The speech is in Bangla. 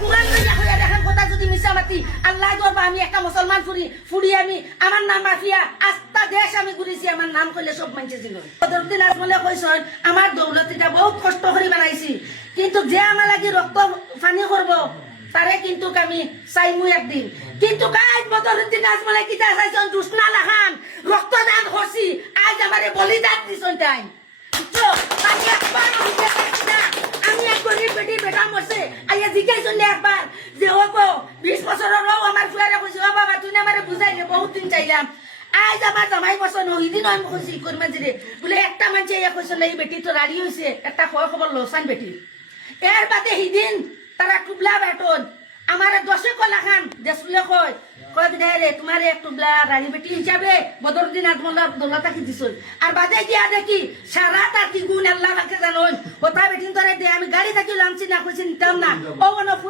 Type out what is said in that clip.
কুরআন লইয়া কইয়া দেখেন কথা যদি মিছা মাতি আল্লাহ দরবা আমি একটা মুসলমান ফুরি আমি আমার নাম মাফিয়া আস্তা দেশ আমি ঘুরেছি আমার নাম কইলে সব মানছে ছিল বদরুদ্দিন আজমলে কইছেন আমার দৌলতিটা বহুত কষ্ট করে বানাইছি কিন্তু যে আমার লাগি রক্ত পানি করব তারে কিন্তু আমি চাইমু একদিন কিন্তু কাজ বদরুদ্দিন আজমলে কিতা চাইছেন দুষ্ণা লাখান রক্তদান করছি আজ আমারে বলিদান দিছেন তাই তো আমি একবার আমি এক গরিব বেটি বেটা মরছে আইয়া জিজ্ঞাসা একবার যে ও 20 বছরের লোক আমার ফুয়ারে কইছে ও বাবা তুই আমারে বুঝাই দে বহুত দিন চাইলাম আজ আমার জামাই বছর নহিদিন আমি কইছি করমা জিরে বলে একটা মানুষ ইয়া কইছে এই বেটি তো রাড়ি হইছে একটা খবর লসান বেটি এর বাদে হিদিন তারা টুবলা বেটন আমার 10 কলা খান দেশুলে কয় কয় দে রে তোমার এক টুবলা রানী বেটি হিসাবে বদরুদ্দিন আজমল্লাহ দৌলতা কি দিছল আর বাদে গিয়া দেখি সারা তার কি গুণ আল্লাহ পাকে জানোন ওটা বেটিন তোরে দে আমি গাড়ি থাকি লামছি না কইছি নিতাম না ও